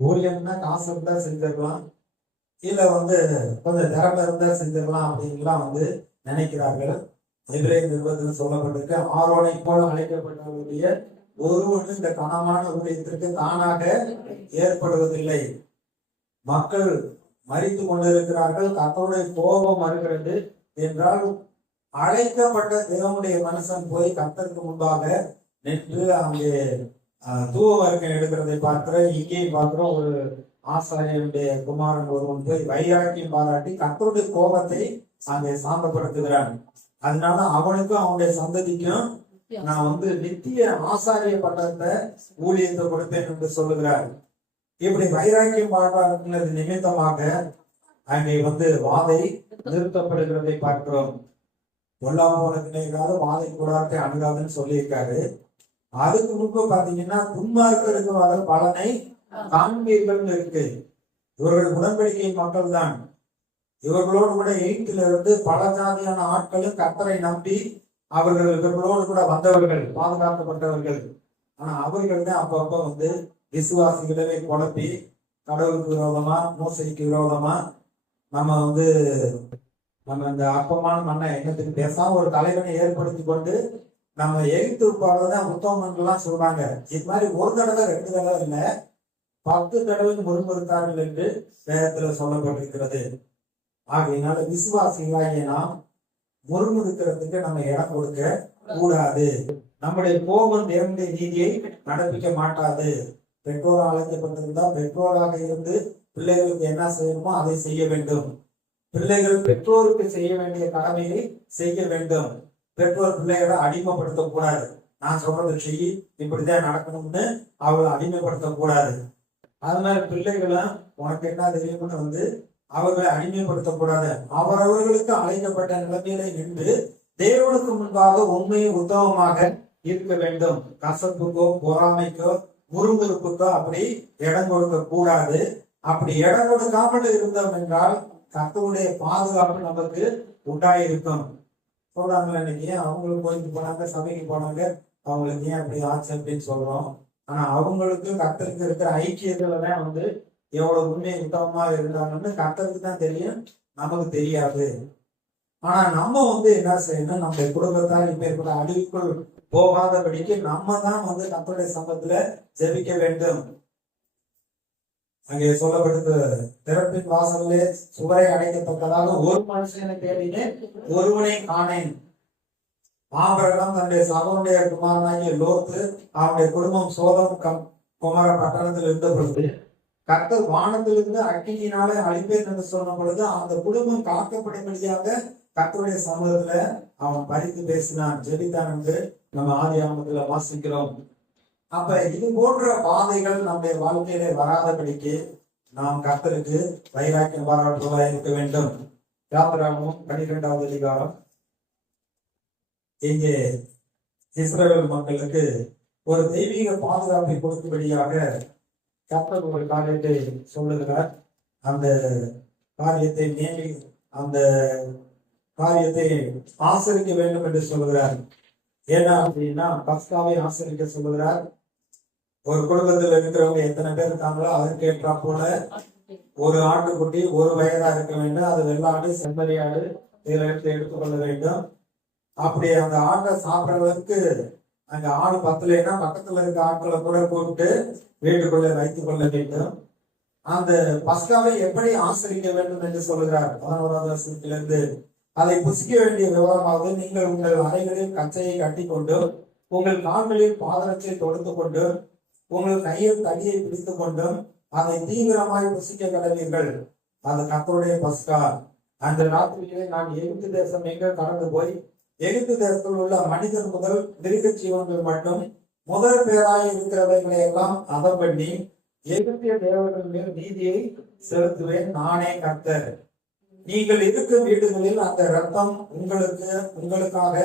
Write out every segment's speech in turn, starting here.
ஊழியம்னா காசு இருந்தா செஞ்சிடலாம், இல்ல கொஞ்சம் திறமை இருந்தா செஞ்சிடலாம் அப்படின்லாம் நினைக்கிறார்கள். எபிரேயர் நிருபத்தில் சொல்லப்பட்டிருக்கு, ஆரோனை போல அழைக்கப்பட்டவர்களுடைய ஒருவனும் இந்த கனமான ஊழியத்திற்கு தானாக ஏற்படுவதில்லை. மக்கள் மறித்து கொண்டிருக்கிறார்கள், கர்த்தருடைய கோபம் வருகிறது என்றால் அழைக்கப்பட்ட தேவனுடைய மனுஷன் போய் கர்த்தருக்கு முன்பாக நின்று அங்கே தூவ வர்க்கம் எடுக்கிறதை பார்க்கிறோம். இங்கேயும் பார்க்கிறோம், ஒரு ஆசாரியனுடைய குமாரன் ஒருவன் போய் வைராக்கியம் பாராட்டி கர்த்தருடைய கோபத்தை அங்கே சாந்தப்படுத்துகிறான். அதனால அவனுக்கும் அவனுடைய சந்ததிக்கும் நான் நித்திய ஆசாரிய பட்டத்தை ஊழியத்தை கொடுப்பேன் என்று சொல்லுகிறார். இப்படி வைராக்கியம் பாராட்டினது நிமித்தமாக அங்கே வாதை நிறுத்தப்படுகிறதை பார்க்கிறோம். பொல்லாம வாதை கூடாரத்தை அணுகாதுன்னு சொல்லியிருக்காரு. அதுக்கு முன்பு பாத்தீங்கன்னா துன்மார்க்கருக்கு வர பலனை காண்பீர்கள் இருக்கு. இவர்கள் உடன்படிக்கை மக்கள் தான். இவர்களோடு கூட எகிப்தில இருந்து பல ஜாதியான ஆட்களும் கர்த்தரை நம்பி இவர்களோடு கூட வந்தவர்கள், பாதுகாக்கப்பட்டவர்கள். ஆனா அவர்கள் தான் அப்பப்ப விசுவாசிகளவே குழப்பி கடவுளுக்கு விரோதமா, மோசடிக்கு விரோதமா நம்ம இந்த அப்பமான மண்ணை எண்ணத்துக்கு பேசாம ஒரு தலைவனை ஏற்படுத்தி கொண்டு நம்ம எகிப்து தான் உத்தமன்லாம் சொல்றாங்க. இது மாதிரி ஒரு தடவை 2 தடவை இல்லை, 10 தடவை முறுமுறுத்தார்கள் என்று வேதத்துல சொல்லப்பட்டிருக்கிறது. ஆகையினால விசுவாசிகளாகிய நாம் முறுமுறுக்கிறதுக்கு நம்ம இடம் கொடுக்க கூடாது. நம்முடைய கோபம் தேவனுடைய நீதியை நடப்பிக்க மாட்டாது. பெற்றோர் அழைக்கப்பட்டிருந்தா பெற்றோராக இருந்து பிள்ளைகளுக்கு என்ன செய்யணுமோ அதை செய்ய வேண்டும். பிள்ளைகள் பெற்றோருக்கு செய்ய வேண்டிய கடமையை செய்ய வேண்டும். பெற்றோர் பிள்ளைகளை அடிமைப்படுத்தக்கூடாது. நான் சொல்றது செய்யி, இப்படிதான் நடக்கணும்னு அவளை அடிமைப்படுத்தக்கூடாது. அதனால பிள்ளைகளும் உனக்கு என்ன தெரியும்னு அவர்களை அடிமைப்படுத்தக்கூடாது. அவரவர்களுக்கு அழைக்கப்பட்ட நிலைமையில நின்று தேவனுக்கு முன்பாக உண்மையும் உத்தமமாக இருக்க வேண்டும். கசப்புக்கோ பொறாமைக்கோ முறுமுறுப்புக்கோ அப்படி இடம் கொடுக்க கூடாது. அப்படி இடம் கொடுக்காமல் இருந்தோம் என்றால் கர்த்தருடைய பாதுகாப்பு நமக்கு உண்டாயிருக்கும். சொல்றாங்களா, இன்னைக்கு ஏன் அவங்களுக்கு கோயிலுக்கு போனாங்க, சபைக்கு போனாங்க, அவங்களுக்கு ஏன் அப்படி ஆச்சு அப்படின்னு சொல்றோம். ஆனா அவங்களுக்கு கர்த்தருக்கு இருக்கிற ஐக்கியத்துலதான் எவ்வளவு உண்மை உத்தமமா இருந்தாங்கன்னு கர்த்தருக்கு தான் தெரியும், நமக்கு தெரியாது. ஆனா நம்ம என்ன செய்யணும், நம்ம குடும்பத்தால் இப்ப இருக்கிற அழிவுக்குள் போகாதபடிக்கு நம்ம தான் கர்த்தருடைய சமூகத்துல ஜெபிக்க வேண்டும். அங்கே சொல்லப்பட்டது, திறப்பின் வாசலே சுவரை அடைக்கத்தக்கதாக ஒரு மனுஷனை தேடினேன், ஒருவனை காணேன். ஆபிரகாம் தன்னுடைய சகோதரனுடைய குமாரனாகிய லோத்து அவனுடைய குடும்பம் சோதம் குமார பட்டணத்தில் இருந்த பொழுது கர்த்தர் வானத்திலிருந்து அக்கினியினாலே அழிப்பேன் என்று சொன்ன பொழுது அந்த குடும்பம் காக்கப்படும்படியாக கர்த்தருடைய சமூகத்துல அவன் பறித்து பேசினான், ஜெபித்தான் என்று நம்ம ஆதியாகமத்துல வாசிக்கிறோம். அப்ப இது போன்ற பாதைகள் நம்முடைய வாழ்க்கையில வராதபடிக்கு நாம் கர்த்தருக்கு வைராக்கியம் பாராட்டுவதாக இருக்க வேண்டும். யாத்திராகமம் 12வது அதிகாரம். இங்கே இஸ்ரவேல் மக்களுக்கு ஒரு தெய்வீக பாதுகாப்பை கொடுக்கும்படியாக கர்த்தர் ஒரு காரியத்தை சொல்லுகிறார். அந்த காரியத்தை ஆசரிக்க வேண்டும் என்று சொல்லுகிறார். ஏன்னா அப்படின்னா பஸ்காவை ஆசரிக்க சொல்லுகிறார். ஒரு குடும்பத்தில் இருக்கிறவங்க எத்தனை பேர் இருக்காங்களோ அதற்கு ஏற்றா போல ஒரு ஆட்டுக்குட்டி 1 வயதா இருக்க வேண்டும். அது வெள்ளாடு, செம்மறியாடு இதில் எடுத்துக்கொள்ள வேண்டும். அப்படி அந்த ஆட்டை சாப்பிட்றதுக்கு அங்க ஆடு பத்தலைன்னா பக்கத்துல இருக்க ஆட்களை கூட கூப்பிட்டு வீட்டுக்குள்ள வைத்துக் கொள்ள வேண்டும். அந்த பஸ்காவை எப்படி ஆசரிக்க வேண்டும் என்று சொல்லுகிறார் 11வது வசனத்திலிருந்து. அதை புசிக்க வேண்டிய விவரமாவது, நீங்கள் உங்கள் அறைகளில் கச்சையை கட்டி கொண்டு, உங்கள் கால்களில் பாதரட்சை தொடுத்து கொண்டு, உங்கள் கையில் தடியை பிடித்துக் கொண்டும் அதை தீவிரமாய் புசிக்க கடவீர்கள். அது கர்த்தருடைய பஸ்கா. அந்த ராத்திரியிலே நான் எகிப்து தேசம் எங்க கடந்து போய் எகிப்து தேசத்தில் உள்ள மனிதர் முதல் மிருக ஜீவன்கள் மட்டும் முதல் பேராய் இருக்கிறவைகளை எல்லாம் அதம் பண்ணி எகிப்திய தேவர்கள் மேல் நீதியை செலுத்துவேன், நானே கர்த்தர். நீங்கள் இருக்கும் வீடுகளில் அந்த ரத்தம் உங்களுக்காக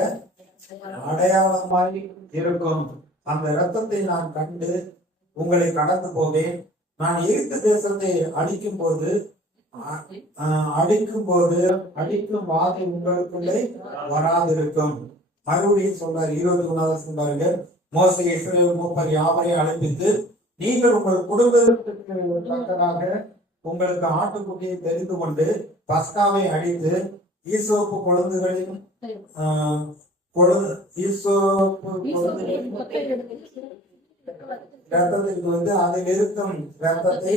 அடையாளமாய் இருக்கும். அந்த ரத்தத்தை நான் கண்டு உங்களை கடந்து போவேன். நான் எகிப்து தேசத்தை அழிக்கும் அடிக்கும் வாதை உங்களுக்குள்ளே வராதிருக்கும். மறுபடியும் சொல்றார் 21வது பாருங்க. மோசே இஸ்ரவேல் மூப்பர் யாவரையும் அழைப்பித்து நீங்கள் உங்கள் குடும்பத்திற்கு தக்கதாக உங்களுக்கு ஆட்டுக்குட்டியை தெரிந்து கொண்டு பஸ்காவை அடித்து ஈசோப்பு கொழுந்துகளின் ரத்தத்திற்கு அதில் இருக்கும் ரத்தத்தை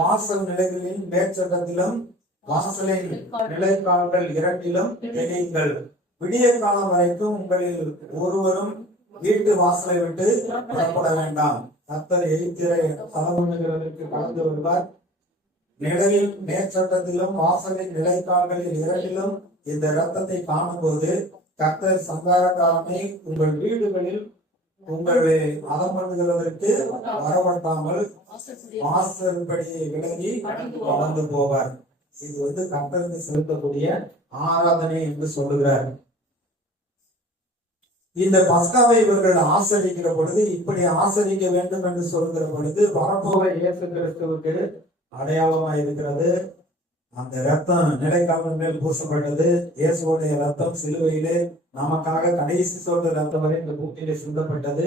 வாசல் நிலைகளின் மேற்சட்டத்திலும் வாசலின் நிலைக்கால்கள் இரண்டிலும் தெளியுங்கள். விடிய காலம் வரைக்கும் உங்களில் ஒருவரும் வீட்டு வாசலை விட்டு புறப்பட வேண்டாம். கர்த்தர் எரித்திரை தலமுன்னுகிறதற்கு கலந்து வருவார். நிழலில் மேற்சட்டத்திலும் வாசலின் நிலைக்கால்களில் இரண்டிலும் இந்த ரத்தத்தை காணும்போது கர்த்தர் சங்கார காலமே உங்கள் வீடுகளில் உங்களை அதம் பண்ணுகிறதற்கு வரவட்டாமல் வாசல்படியை விலகி வளர்ந்து போவார். இது கர்த்தருக்கு செலுத்தக்கூடிய ஆராதனை என்று சொல்லுகிறார். இந்த பஸ்காவை இவர்கள் ஆசரிக்கிற பொழுது இப்படி ஆசரிக்க வேண்டும் என்று சொல்கிற பொழுது வரப்போக இயேசு கிறிஸ்துவுக்கு அடையாளமா இருக்கிறது. அந்த ரத்தம் நிலைக்காலம் மேல் பூசப்பட்டது. இயேசுடைய ரத்தம் சிலுவையிலே நமக்காக கடைசி சொல்ற ரத்தம் வரை இந்த பூமியிலே சிந்தப்பட்டது.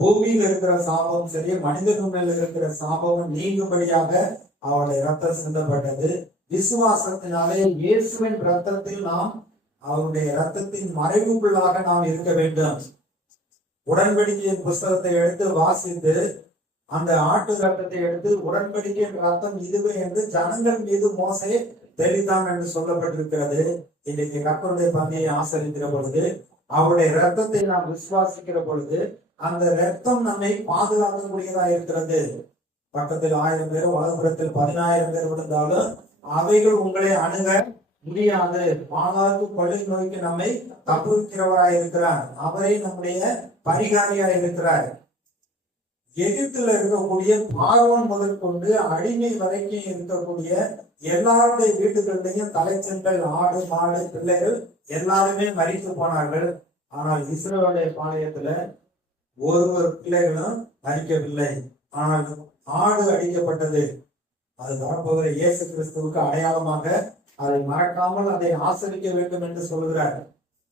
பூமியில் இருக்கிற சாபம் சரி, மனிதர்கள் மேல் இருக்கிற சாபம் நீங்கும்படியாக அவருடைய ரத்தம் சிந்தப்பட்டது. விசுவாசத்தினாலே இயேசுவின் ரத்தத்தில் நாம் அவருடைய ரத்தத்தின் மறைவுக்குள்ளாக நாம் இருக்க வேண்டும். உடன்படிக்கையின் புஸ்தகத்தை எடுத்து வாசித்து அந்த ஆட்டு ரத்தத்தை எடுத்து உடன்படிக்கையின் ரத்தம் இதுவே என்று ஜனங்கள் மீது மோசே தெளித்தான் என்று சொல்லப்பட்டிருக்கிறது. இன்னைக்கு கர்த்தருடைய பந்தியை ஆசரிக்கிற பொழுது அவருடைய ரத்தத்தை நாம் விசுவாசிக்கிற பொழுது அந்த ரத்தம் நம்மை பாதுகாக்கக்கூடியதா இருக்கிறது. பக்கத்தில் 1000 பேர், வலதுபுறத்தில் 10000 பேர் விழுந்தாலும் அவைகள் உங்களை அணுக முடியாது. பாலாக்கு கொள்ளை நோய்க்கு நம்மை தப்புவிக்கிறவராய் இருக்கிறார். அவரை நம்முடைய பரிகாரியாய் இருக்கிறார். எகிப்துல இருக்கக்கூடிய பார்வோன் முதல் கொண்டு அடிமை வரைக்கும் இருக்கக்கூடிய எல்லாருடைய வீடுகளிலையும் தலைச்சென்கள், ஆடு, மாடு, பிள்ளைகள் எல்லாருமே மரித்து போனார்கள். ஆனால் இஸ்ரவேலுடைய பாளையத்துல ஒரு பிள்ளைகளும் மரிக்கவில்லை. ஆனால் ஆடு அடிக்கப்பட்டது. அது வரப்போகிற இயேசு கிறிஸ்துவுக்கு அடையாளமாக அதை மறக்காமல் அதை ஆசரிக்க வேண்டும் என்று சொல்கிறார்.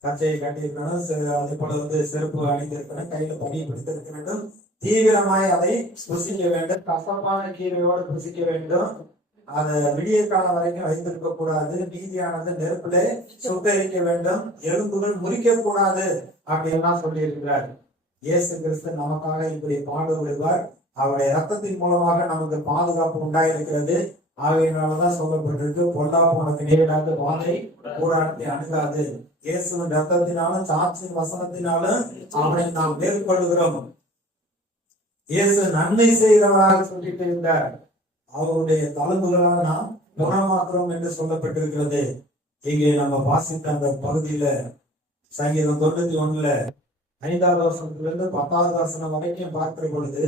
கச்சையை கட்டியிருக்கணும், அதே போல செருப்பு அணிந்திருக்கணும், கையில பணியை பிடித்திருக்க வேண்டும், தீவிரமாய் அதை புசிக்க வேண்டும், கசப்பான கீரையோடு புசிக்க வேண்டும். அதை விடிய காலம் வரைக்கும் வைத்திருக்க கூடாது. நீதியானது நெருப்புல சுட்டரிக்க வேண்டும், எலும்புகள் முறிக்க கூடாது அப்படின்லாம் சொல்லி இருக்கிறார். இயேசு கிறிஸ்து நமக்காக இப்படி பாடுபடுவார். அவருடைய ரத்தத்தின் மூலமாக நமக்கு பாதுகாப்பு உண்டாயிருக்கிறது. ஆகையினாலதான் சொல்லப்பட்டிருக்கு, பொல்லாப்பு உனக்கு நேரிடாது, வாழை கூடாரத்தை அணுகாது. இயேசுவின் ரத்தத்தினாலும் சாட்சியின் வசனத்தினாலும் அவனை நாம் மேற்கொள்கிறோம். இயேசு நன்மை செய்கிறவராக சொல்லிட்டு இருந்தார். அவருடைய தழும்புகளால் நாம் குணமாக்குறோம் என்று சொல்லப்பட்டிருக்கிறது. இங்கே நம்ம வாசித்த அந்த பகுதியில சங்கீதம் 91 5வது வசனத்திலிருந்து 10வது வசனம் வரைக்கும் பார்க்கிற பொழுது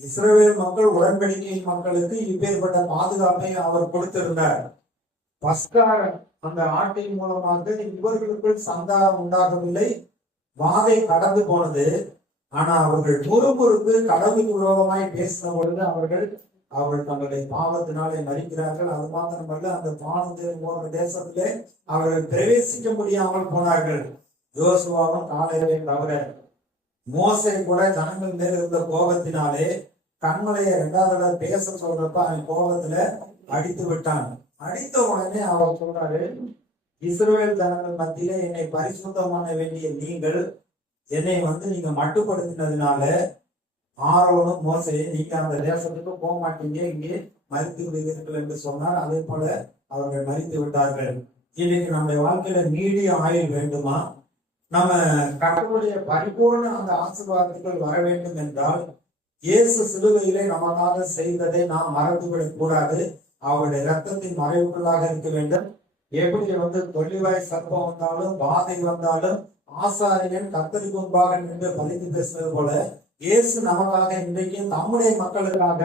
இஸ்ரவேல் மக்கள் உடன்படிக்கை மக்களுக்கு இப்பேற்பட்ட பாதுகாப்பை அவர் கொடுத்திருந்தார். பஸ்கா அந்த ஆட்டின் மூலமாக இவர்களுக்குள் சந்தானம் உண்டாகவில்லை, வாதை கடந்து போனது. ஆனா அவர்கள் முறுமுறுக்கு கடவுளுக்கு விரோதமாய் பேசின பொழுது அவர்கள் தங்களுடைய பாவத்தினாலே மறிக்கிறார்கள். அது மாத்திரமல்ல, அந்த பானத்தில் போன்ற தேசத்திலே அவர்கள் பிரவேசிக்க முடியாமல் போனார்கள். யோசுவாவும் காலேபை தவிர. மோசே கூட ஜனங்கள் மேல் இருந்த கோபத்தினாலே கண்மலையை 2வது தடவை பேச சொல்றப்ப அவன் கோபத்துல அடித்து விட்டான். அடித்த உடனே அவர் சொல்றாரு, இஸ்ரவேல் ஜனங்கள் மத்தியில என்னை பரிசுத்தம் பண்ண வேண்டிய நீங்கள் என்னை நீங்க மட்டுப்படுத்தினதுனால ஆரோனும் மோசையை நீங்க அந்த தேசத்துக்கு போக மாட்டீங்க, இங்கே மறித்து விடுவீர்கள் என்று சொன்னார். அதே போல அவர்கள் மறித்து விட்டார்கள். இன்னைக்கு நம்முடைய வாழ்க்கையில நீடிய ஆயுள் வேண்டுமா, நம்ம கடவுளுடைய பரிபூர்ண அந்த ஆசீர்வாதங்கள் வர வேண்டும் என்றால் இயேசு சிலுவையிலே நமக்காக செய்ததை நாம் மறந்துவிடக் கூடாது. அவருடைய ரத்தத்தின் மறைவுக்குள்ளாக இருக்க வேண்டும். எப்படி கொள்ளிவாய் சர்ப்பம் வந்தாலும் வாதை வந்தாலும் ஆசாரியன் கர்த்தருக்கு முன்பாக நின்று பதிந்து பேசுவது போல இயேசு நமக்காக இன்றைக்கும் நம்முடைய மக்களுக்காக,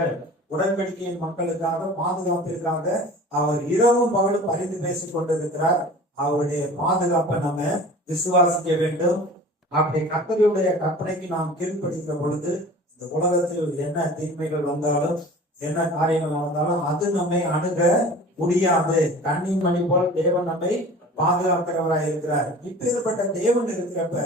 உடன்படிக்கையின் மக்களுக்காக, பாதுகாப்பிற்காக அவர் இரவும் பகலும் பரிந்து பேசிக் கொண்டிருக்கிறார். அவருடைய பாதுகாப்பை நம்ம விசுவாசிக்க வேண்டும். அப்படி கர்த்தருடைய கற்பனைக்கு நாம் கீழ்ப்படுகிற பொழுது இந்த உலகத்தில் என்ன தீமைகள் வந்தாலும் என்ன காரியங்கள் வந்தாலும் அது நம்மை அணுக முடியாது. கண்ணின் மணி போல் தேவன் நம்மை பாதுகாக்கிறவராக இருக்கிறார். இப்பேற்பட்ட தேவன் இருக்கிறப்ப